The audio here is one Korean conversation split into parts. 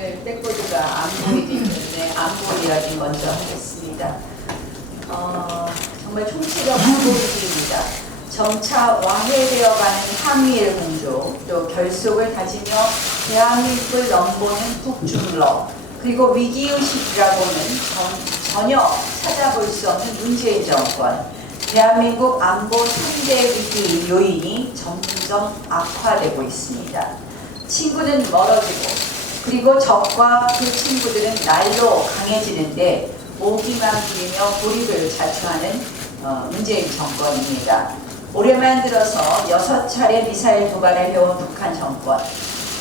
오늘 백보드가 안 보이기 때문에 안 보일 이야기 먼저 하겠습니다. 정말 총체적 안보위기입니다. 점차 와해되어가는 한미일 공조, 또 결속을 다지며 대한민국을 넘보는 북중러, 그리고 위기의식이라고는 전혀 찾아볼 수 없는 문재인 정권, 대한민국 안보 3대 위기 요인이 점점 악화되고 있습니다. 친구는 멀어지고 그리고 적과 그 친구들은 날로 강해지는데 오기만 부리며 고립을 자초하는 문재인 정권입니다. 올해만 들어서 6차례 미사일 도발을 해온 북한 정권.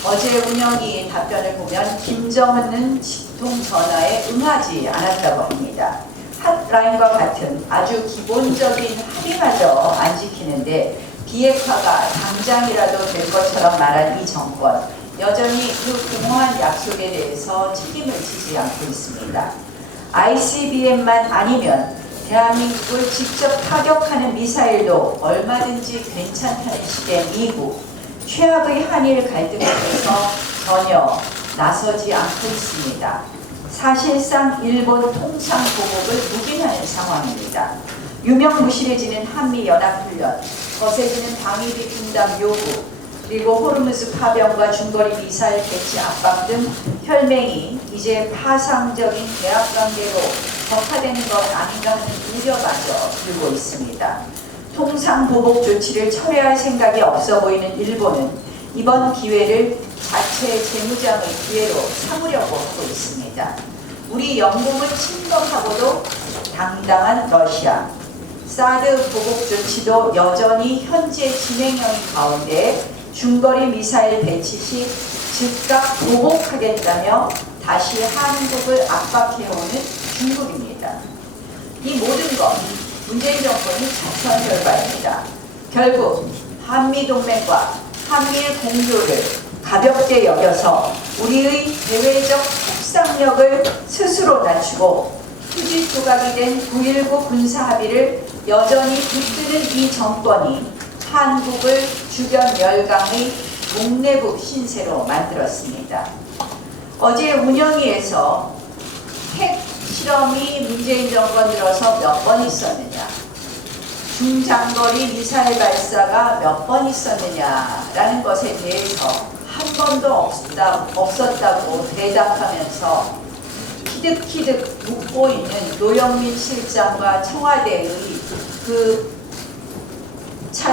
어제 운영이 답변을 보면 김정은은 직통 전화에 응하지 않았다고 합니다. 핫라인과 같은 아주 기본적인 합의마저 안 지키는데 비핵화가 당장이라도 될 것처럼 말한 이 정권. 여전히 그 공허한 약속에 대해서 책임을 지지 않고 있습니다. ICBM만 아니면 대한민국을 직접 타격하는 미사일도 얼마든지 괜찮다는 시대 미국, 최악의 한일 갈등에 대해서 전혀 나서지 않고 있습니다. 사실상 일본 통상 보복을 묵인하는 상황입니다. 유명무실해지는 한미연합훈련, 거세지는 방위비 분담 요구, 그리고 호르무즈 파병과 중거리 미사일 배치 압박 등 혈맹이 이제 파상적인 대학 관계로 격화되는 것 아닌가 하는 우려마저 들고 있습니다. 통상 보복 조치를 철회할 생각이 없어 보이는 일본은 이번 기회를 자체 재무장의 기회로 삼으려고 하고 있습니다. 우리 영공을 침범하고도 당당한 러시아, 사드 보복 조치도 여전히 현재 진행형인 가운데 중거리 미사일 배치 시 즉각 보복하겠다며 다시 한국을 압박해오는 중국입니다. 이 모든 것 문재인 정권이 자초한 결과입니다. 결국 한미동맹과 한미일 공조를 가볍게 여겨서 우리의 대외적 협상력을 스스로 낮추고 휴지 조각이 된 9.19 군사합의를 여전히 붙드는 이 정권이 한국을 주변 열강의 동래북 신세로 만들었습니다. 어제 운영위에서 핵 실험이 문재인 정권 들어서 몇 번 있었느냐, 중장거리 미사일 발사가 몇 번 있었느냐라는 것에 대해서 한 번도 없었다고 대답하면서 키득키득 묻고 있는 노영민 실장과 청와대의 그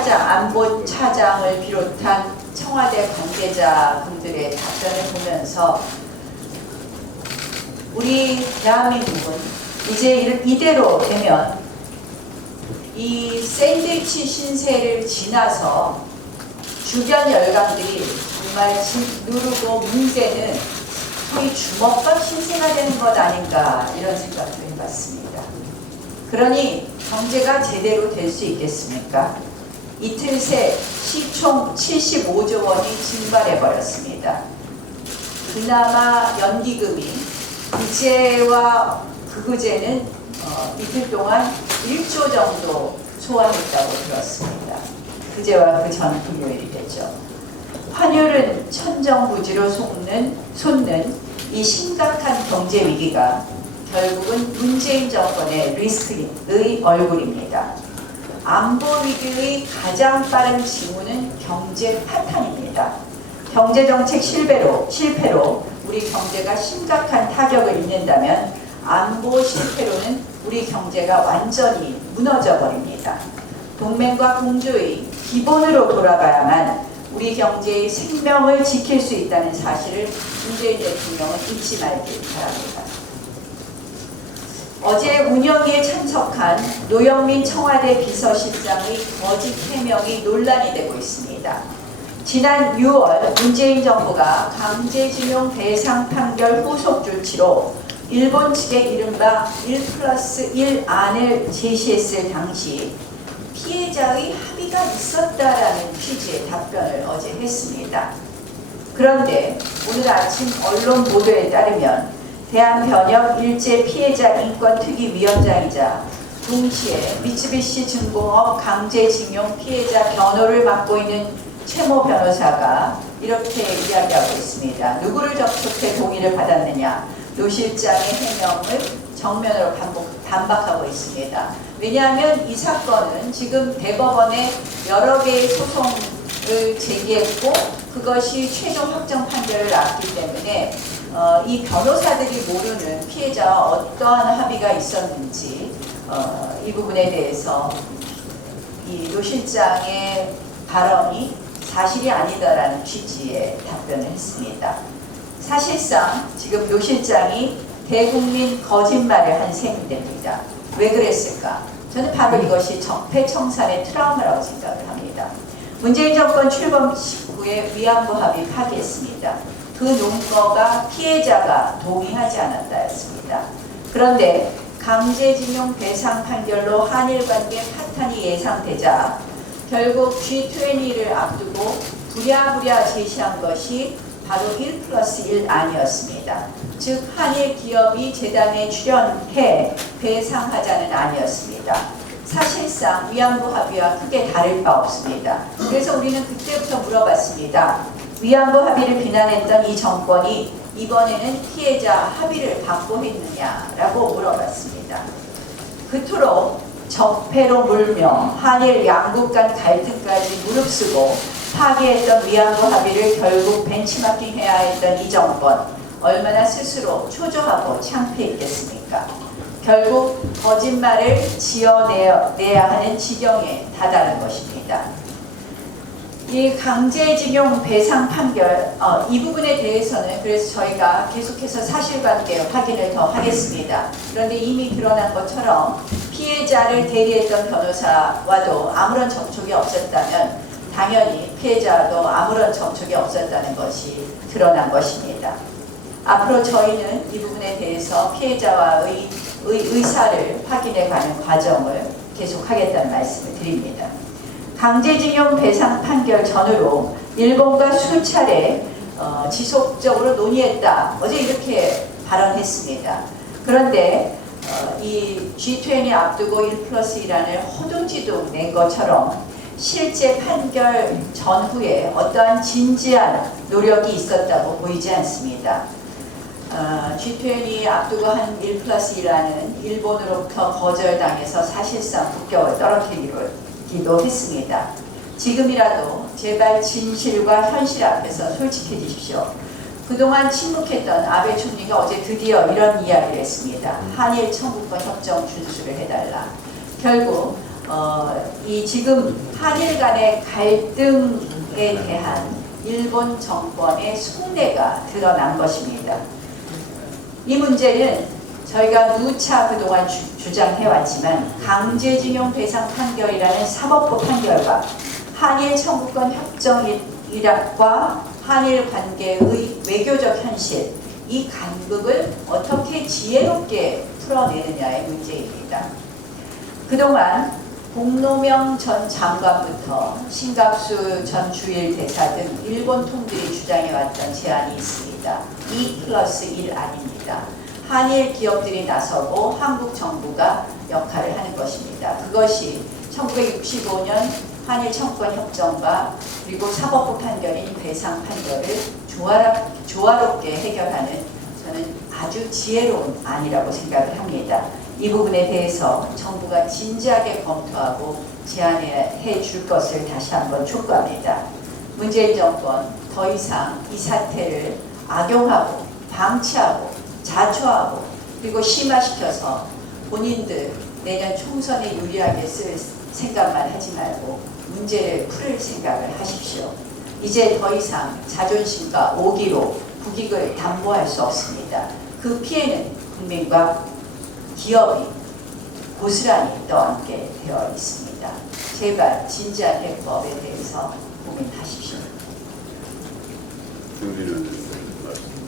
안보 차장을 비롯한 청와대 관계자분들의 답변을 보면서 우리 대한민국은 이제 이대로 되면 이 샌드위치 신세를 지나서 주변 열강들이 정말 누르고 문제는 소위 주먹밥 신세가 되는 것 아닌가 이런 생각을 해봤습니다. 그러니 경제가 제대로 될 수 있겠습니까? 이틀 새 시총 75조 원이 증발해버렸습니다. 그나마 연기금이 그제와 그그제는 이틀 동안 1조 정도 소화했다고 들었습니다. 그제와 그 전 금요일이 되죠. 환율은 천정부지로 솟는 이 심각한 경제 위기가 결국은 문재인 정권의 리스크의 얼굴입니다. 안보 위기의 가장 빠른 징후는 경제 파탄입니다. 경제정책 실패로 우리 경제가 심각한 타격을 입는다면 안보 실패로는 우리 경제가 완전히 무너져 버립니다. 동맹과 공조의 기본으로 돌아가야만 우리 경제의 생명을 지킬 수 있다는 사실을 문재인 대통령은 잊지 말길 바랍니다. 어제 운영위에 참석한 노영민 청와대 비서실장의 거짓 해명이 논란이 되고 있습니다. 지난 6월 문재인 정부가 강제징용 대상 판결 후속 조치로 일본 측의 이른바 1+1 안을 제시했을 당시 피해자의 합의가 있었다라는 취지의 답변을 어제 했습니다. 그런데 오늘 아침 언론 보도에 따르면 대한변협 일제 피해자 인권특위위원장이자 동시에 미쓰비시 중공업 강제징용 피해자 변호를 맡고 있는 최모 변호사가 이렇게 이야기하고 있습니다. 누구를 접촉해 동의를 합의를 받았느냐. 노 실장의 해명을 정면으로 반박하고 있습니다. 왜냐하면 이 사건은 지금 대법원에 여러 개의 소송을 제기했고 그것이 최종 확정 판결을 났기 때문에 이 변호사들이 모르는 피해자와 어떠한 합의가 있었는지 이 부분에 대해서 이 노 실장의 발언이 사실이 아니다라는 취지의 답변을 했습니다. 사실상 지금 노 실장이 대국민 거짓말을 한 셈이 됩니다. 왜 그랬을까? 저는 바로 이것이 적폐청산의 트라우마라고 생각을 합니다. 문재인 정권 출범 직후에 위안부 합의 파기했습니다. 그 논거가 피해자가 동의하지 않았다였습니다. 그런데 강제징용 배상 판결로 한일 관계 파탄이 예상되자 결국 G20를 앞두고 부랴부랴 제시한 것이 바로 1+1 안이었습니다. 즉 한일 기업이 재단에 출연해 배상하자는 안이었습니다. 사실상 위안부 합의와 크게 다를 바 없습니다. 그래서 우리는 그때부터 물어봤습니다. 위안부 합의를 비난했던 이 정권이 이번에는 피해자 합의를 바꾸겠느냐라고 물어봤습니다. 그토록 적폐로 물며 한일 양국 간 갈등까지 무릅쓰고 파기했던 위안부 합의를 결국 벤치마킹해야 했던 이 정권, 얼마나 스스로 초조하고 창피했겠습니까? 결국 거짓말을 지어내야 하는 지경에 다다른 것입니다. 이 강제징용 배상 판결, 이 부분에 대해서는 그래서 저희가 계속해서 사실관계 확인을 더 하겠습니다. 그런데 이미 드러난 것처럼 피해자를 대리했던 변호사와도 아무런 접촉이 없었다면 당연히 피해자도 아무런 접촉이 없었다는 것이 드러난 것입니다. 앞으로 저희는 이 부분에 대해서 피해자와의 의사를 확인해가는 과정을 계속하겠다는 말씀을 드립니다. 강제징용 배상 판결 전후로 일본과 수차례 지속적으로 논의했다. 어제 이렇게 발언했습니다. 그런데 이 G20 앞두고 1+1안을 허둥지둥 낸 것처럼 실제 판결 전후에 어떠한 진지한 노력이 있었다고 보이지 않습니다. G20 앞두고 한 1+1안은 일본으로부터 거절당해서 사실상 국격을 떨어뜨리기도 했습니다. 지금이라도 제발 진실과 현실 앞에서 솔직해지십시오. 그동안 침묵했던 아베 총리가 어제 드디어 이런 이야기를 했습니다. 한일 청구권 협정 준수를 해달라. 결국 이 지금 한일 간의 갈등에 대한 일본 정권의 속내가 드러난 것입니다. 이 문제는 저희가 누차 그동안 주장해왔지만 강제징용 배상 판결이라는 사법부 판결과 한일 청구권 협정과 한일 관계의 외교적 현실, 이 간극을 어떻게 지혜롭게 풀어내느냐의 문제입니다. 그동안 공노명 전 장관부터 신갑수 전 주일 대사 등 일본 통들이 주장해왔던 제안이 있습니다. 2+1 아닙니다. 한일 기업들이 나서고 한국 정부가 역할을 하는 것입니다. 그것이 1965년 한일 청구권 협정과 그리고 사법부 판결인 배상 판결을 조화롭게 해결하는 저는 아주 지혜로운 안이라고 생각을 합니다. 이 부분에 대해서 정부가 진지하게 검토하고 제안해 줄 것을 다시 한번 촉구합니다. 문재인 정권 더 이상 이 사태를 악용하고 방치하고 자초하고 그리고 심화시켜서 본인들 내년 총선에 유리하게 쓸 생각만 하지 말고 문제를 풀을 생각을 하십시오. 이제 더 이상 자존심과 오기로 국익을 담보할 수 없습니다. 그 피해는 국민과 기업이 고스란히 떠안게 되어 있습니다. 제발 진지한 해법에 대해서 고민하십시오. 김진현 의원님 말씀.